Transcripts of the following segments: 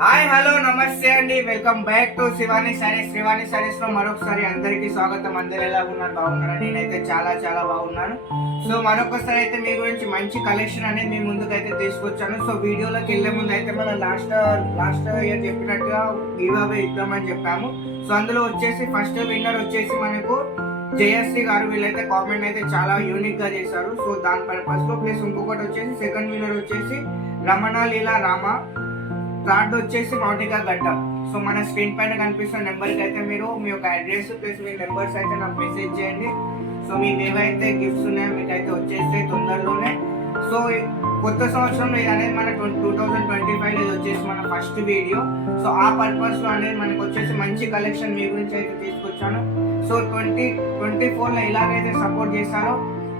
Hi hello నమస్తే అండి, welcome back to Shivani saris. Shivani saris లో మరొకసారి అందరికీ స్వాగతం. అందరు ఎలా ఉన్నారు? బాగున్నారా? నేనైతే చాలా చాలా బాగున్నాను. సో మరొకసారి అయితే మీ గురించి మంచి కలెక్షన్ అనేది మీ ముందుకైతే తీసుకొచ్చాను. సో వీడియోలోకి వెళ్ళే ముందు అయితే మనం లాస్ట్ ఇయర్ చెప్పినట్టుగా గివ్ అవే ఇద్దామని చెప్పాము. సో అందులో వచ్చేసి ఫస్ట్ విన్నర్ వచ్చేసి మనకు జయశ్రీ గారు. వీళ్ళైతే కామెంట్ అయితే చాలా యూనిక్ గా చేశారు. సో దాని పర్పస్ లో ప్లస్ ఇంకొకటి వచ్చేసి సెకండ్ విన్నర్ వచ్చేసి రమణ లీలా రామ. థర్డ్ వచ్చేసి మౌనికా గడ్డం. సో మన స్క్రీన్ పైన కనిపిస్తున్న నెంబర్కి అయితే మీరు మీ యొక్క అడ్రస్ ప్లస్ మీ నెంబర్స్ అయితే నాకు మెసేజ్ చేయండి. సో మీకు ఏవైతే గిఫ్ట్స్ ఉన్నాయో మీకు అయితే వచ్చేస్తే తొందరలోనే. సో కొత్త సంవత్సరంలో ఇది అనేది మన 2025 ఇది వచ్చేసి మన ఫస్ట్ వీడియో. సో ఆ పర్పస్లో అనేది మనకు వచ్చేసి మంచి కలెక్షన్ మీ గురించి అయితే తీసుకొచ్చాను. సో 2024లో ఇలాగైతే సపోర్ట్ చేస్తారో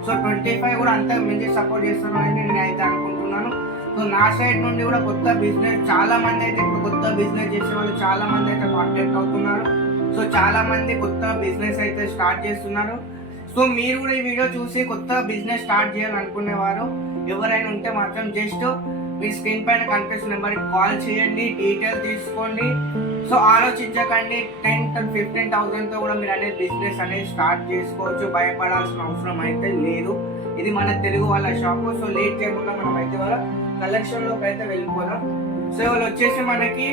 సో 25 కూడా అంత మంచి సపోర్ట్ చేస్తాను అని నేను అయితే అనుకుంటున్నాను. సో నా సైడ్ నుండి కూడా కొత్త బిజినెస్ చాలా మంది అయితే ఇప్పుడు కొత్త బిజినెస్ చేసే వాళ్ళు చాలా మంది అయితే కాంటాక్ట్ అవుతున్నారు. సో చాలా మంది కొత్త బిజినెస్ అయితే స్టార్ట్ చేస్తున్నారు. సో మీరు కూడా ఈ వీడియో చూసి కొత్త బిజినెస్ స్టార్ట్ చేయాలనుకునేవారు ఎవరైనా ఉంటే మాత్రం జస్ట్ మీ స్క్రీన్ పైన కనిపిస్తున్న నెంబర్కి కాల్ చేయండి, డీటెయిల్ తీసుకోండి. సో ఆలోచించకండి, 10,000-15,000తో కూడా మీరు అనేది బిజినెస్ అనేది స్టార్ట్ చేసుకోవచ్చు. భయపడాల్సిన అవసరం అయితే లేదు. ఇది మన తెలుగు వాళ్ళ షాపు. సో లేట్ చేయకుండా మనం అయితే వాళ్ళ కలెక్షన్ లోకి అయితే వెళ్ళిపోదాం. సో వాళ్ళు వచ్చేసి మనకి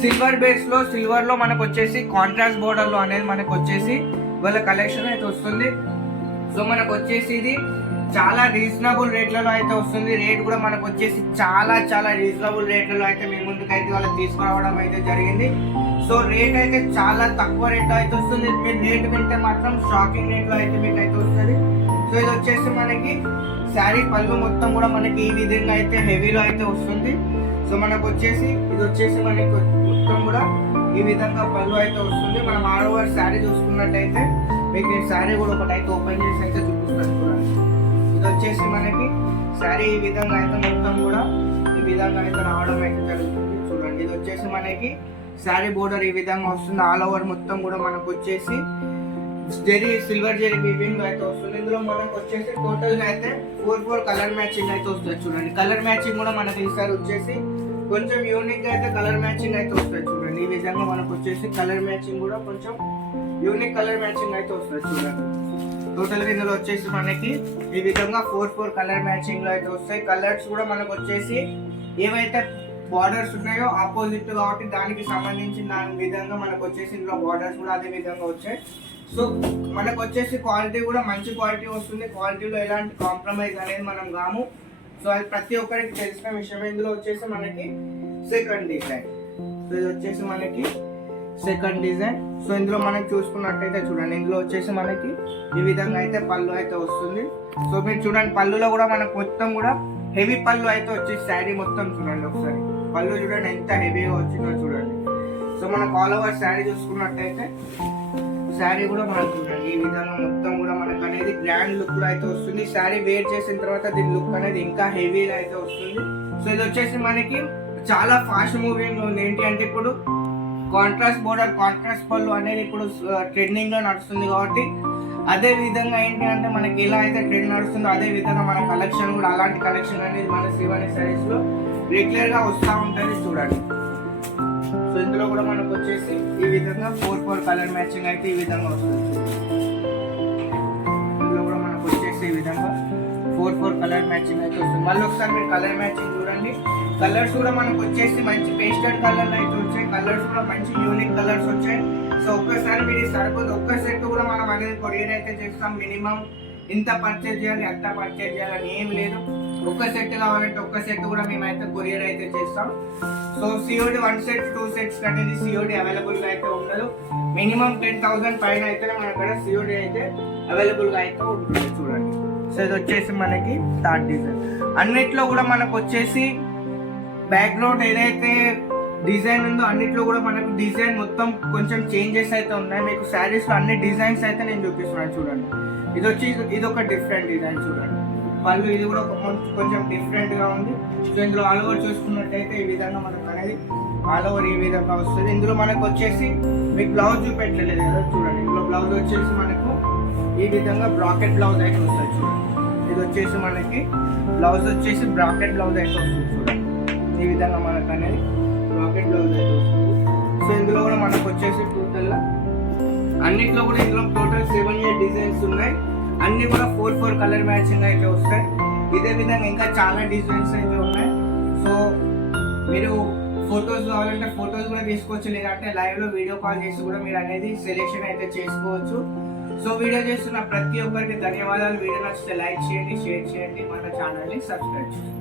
సిల్వర్ బేస్ లో సిల్వర్ లో మనకు వచ్చేసి కాంట్రాస్ట్ బోర్డర్ లో అనేది మనకు వచ్చేసి వాళ్ళ కలెక్షన్ అయితే వస్తుంది. సో మనకు వచ్చేసి ఇది చాలా రీజనబుల్ రేట్లలో అయితే వస్తుంది. రేట్ కూడా మనకు వచ్చేసి చాలా చాలా రీజనబుల్ రేట్లలో అయితే మీ ముందుకు అయితే వాళ్ళకి తీసుకురావడం అయితే జరిగింది. సో రేట్ అయితే చాలా తక్కువ రేట్ అయితే వస్తుంది. మీరు రేట్ వింటే మాత్రం షాకింగ్ రేట్ లో అయితే మీకు అయితే వస్తుంది. సో ఇది వచ్చేసి మనకి శారీ పళ్ళు మొత్తం కూడా మనకి ఈ విధంగా అయితే హెవీలో అయితే వస్తుంది. సో మనకు వచ్చేసి ఇది వచ్చేసి మనకి మొత్తం కూడా ఈ విధంగా పళ్ళు అయితే వస్తుంది. మనం ఆల్ ఓవర్ శారీ చూసుకున్నట్టయితే మీకు నేను శారీ కూడా ఒకటి అయితే ఓపెన్ చేసి అయితే చూపిస్తాను చూడండి. ఇది వచ్చేసి మనకి శారీ ఈ విధంగా అయితే మొత్తం కూడా ఈ విధంగా అయితే రావడం అయితే జరుగుతుంది. చూడండి ఇది వచ్చేసి మనకి శారీ బోర్డర్ ఈ విధంగా వస్తుంది. ఆల్ ఓవర్ మొత్తం కూడా మనకు వచ్చేసి సిల్వర్ జెరీ వీవింగ్ అయితే వస్తుంది. ఇందులో మనకు వచ్చేసి టోటల్ గా అయితే 4 కలర్ మ్యాచింగ్ అయితే వస్తుంది. చూడండి కలర్ మ్యాచింగ్ కూడా మనకి ఈసారి వచ్చేసి కొంచెం యూనిక్ గా అయితే కలర్ మ్యాచింగ్ అయితే వస్తుంది. చూడండి ఈ విధంగా మనకు వచ్చేసి కలర్ మ్యాచింగ్ కూడా కొంచెం యూనిక్ కలర్ మ్యాచింగ్ అయితే వస్తుంది. చూడండి టోటల్ గా ఇందులో వచ్చేసి మనకి ఈ విధంగా 4 కలర్ మ్యాచింగ్ లో అయితే వస్తాయి. కలర్స్ కూడా మనకు వచ్చేసి ఏవైతే బార్డర్స్ ఉన్నాయో ఆపోజిట్ కాబట్టి దానికి సంబంధించిన దాని విధంగా మనకు వచ్చేసి ఇందులో బార్డర్స్ కూడా అదే విధంగా వచ్చాయి. సో మనకు వచ్చేసి క్వాలిటీ కూడా మంచి క్వాలిటీ వస్తుంది. క్వాలిటీలో ఎలాంటి కాంప్రమైజ్ అనేది మనం కాము. సో అది ప్రతి ఒక్కరికి తెలిసిన విషయం. ఇందులో వచ్చేసి మనకి సెకండ్ డిజైన్. సో ఇది వచ్చేసి మనకి సెకండ్ డిజైన్. సో ఇందులో మనం చూసుకున్నట్టయితే చూడండి ఇందులో వచ్చేసి మనకి ఈ విధంగా అయితే పళ్ళు అయితే వస్తుంది. సో మీరు చూడండి పళ్ళులో కూడా మనకు మొత్తం కూడా హెవీ పళ్ళు అయితే వచ్చేసి శారీ మొత్తం చూడండి ఒకసారి పళ్ళు చూడండి ఎంత హెవీగా వచ్చిందో చూడండి. సో మనకు ఆల్ ఓవర్ శారీ చూసుకున్నట్టయితే శారీ కూడా మనకు చూడండి ఈ విధంగా మొత్తం కూడా మనకు అనేది గ్రాండ్ లుక్ లో అయితే వస్తుంది. శారీ వేర్ చేసిన తర్వాత దీని లుక్ అనేది ఇంకా హెవీగా అయితే వస్తుంది. సో ఇది వచ్చేసి మనకి చాలా ఫాస్ట్ మూవింగ్ ఉంది. ఏంటి అంటే ఇప్పుడు కాంట్రాస్ట్ బోర్డర్ కాంట్రాస్ట్ పళ్ళు అనేది ఇప్పుడు ట్రెండింగ్ లో నడుస్తుంది కాబట్టి అదే విధంగా ఏంటి అంటే మనకి ఎలా అయితే ట్రెండ్ నడుస్తుందో అదే విధంగా మన కలెక్షన్ కూడా అలాంటి కలెక్షన్ అనేది మన శివాని సారీస్ లో రెగ్యులర్ గా వస్తూ ఉంటుంది. చూడండి సో ఇందులో కూడా మనకు వచ్చేసి ఈ విధంగా 4 కలర్ మ్యాచింగ్ అయితే ఈ విధంగా వస్తుంది. ఇందులో కూడా మనకు వచ్చేసి ఈ విధంగా 4 కలర్ మ్యాచింగ్ అయితే వస్తుంది. మళ్ళీ ఒకసారి మీరు కలర్ మ్యాచింగ్ చూడండి. కలర్స్ కూడా మనకు వచ్చేసి మంచి పేస్టల్ కలర్లు అయితే వచ్చాయి. కలర్స్ కూడా మంచి యూనిక్ కలర్స్ వచ్చాయి. సో ఒక్కసారి మీరు సరిపోతే ఒక్క సెట్ కూడా మనం అనేది కొరియర్ అయితే చేస్తాం. మినిమం ఇంత పర్చేజ్ చేయాలి అంత పర్చేజ్ చేయాలని ఏం లేదు. ఒక్క సెట్ కావాలంటే ఒక్క సెట్ కూడా మేమైతే కొరియర్ అయితే చేస్తాం. సో సిఓడి 1 సెట్ 2 సెట్స్ అనేది సిఓడి అవైలబుల్ గా అయితే ఉండదు. మినిమం 10,000 పైన అయితేనే మన దగ్గర సిఓడి అయితే అవైలబుల్ గా అయితే ఉంటుంది. చూడండి సో ఇది వచ్చేసి మనకి థర్డ్ డిజైన్. అన్నిట్లో కూడా మనకు వచ్చేసి బ్యాక్గ్రౌండ్ ఏదైతే డిజైన్ ఉందో అన్నిట్లో కూడా మనకు డిజైన్ మొత్తం కొంచెం చేంజెస్ అయితే ఉన్నాయి. మీకు శారీస్ లో అన్ని డిజైన్స్ అయితే నేను చూపిస్తున్నాను. చూడండి ఇది వచ్చి ఇది ఒక డిఫరెంట్ డిజైన్. చూడండి పళ్ళు ఇది కూడా కొంచెం డిఫరెంట్ గా ఉంది. సో ఇందులో ఆల్ ఓవర్ చూసుకున్నట్టయితే ఈ విధంగా మనకు అనేది ఆల్ ఓవర్ ఈ విధంగా వస్తుంది. ఇందులో మనకు వచ్చేసి మీకు బ్లౌజ్ చూపెట్టలేదు కదా. చూడండి ఇందులో బ్లౌజ్ వచ్చేసి మనకు ఈ విధంగా బ్రాకెట్ బ్లౌజ్ అయితే వస్తుంది. చూడండి ఇది వచ్చేసి మనకి బ్లౌజ్ వచ్చేసి బ్రాకెట్ బ్లౌజ్ అయితే వస్తుంది. చూడండి ఈ విధంగా మనకు అనేది బ్రాకెట్ బ్లౌజ్ అయితే వస్తుంది. సో ఇందులో కూడా మనకు వచ్చేసి టోటల్గా అన్నిట్లో కూడా ఇందులో టోటల్ 7-8 డిజైన్స్ ఉన్నాయి. అన్ని కూడా 4 కలర్ మ్యాచింగ్ అయితే వస్తాయి. ఇదే విధంగా ఇంకా చాలా డిజైన్స్ అయితే ఉన్నాయి. సో మీరు ఫొటోస్ కావాలంటే ఫొటోస్ కూడా తీసుకోవచ్చు, లేదంటే లైవ్ లో వీడియో కాల్ చేసి కూడా మీరు అనేది సెలెక్షన్ అయితే చేసుకోవచ్చు. సో వీడియో చేస్తున్న ప్రతి ఒక్కరికి ధన్యవాదాలు. వీడియో నచ్చితే లైక్ చేయండి, షేర్ చేయండి, మన ఛానల్ని సబ్స్క్రైబ్ చేయండి.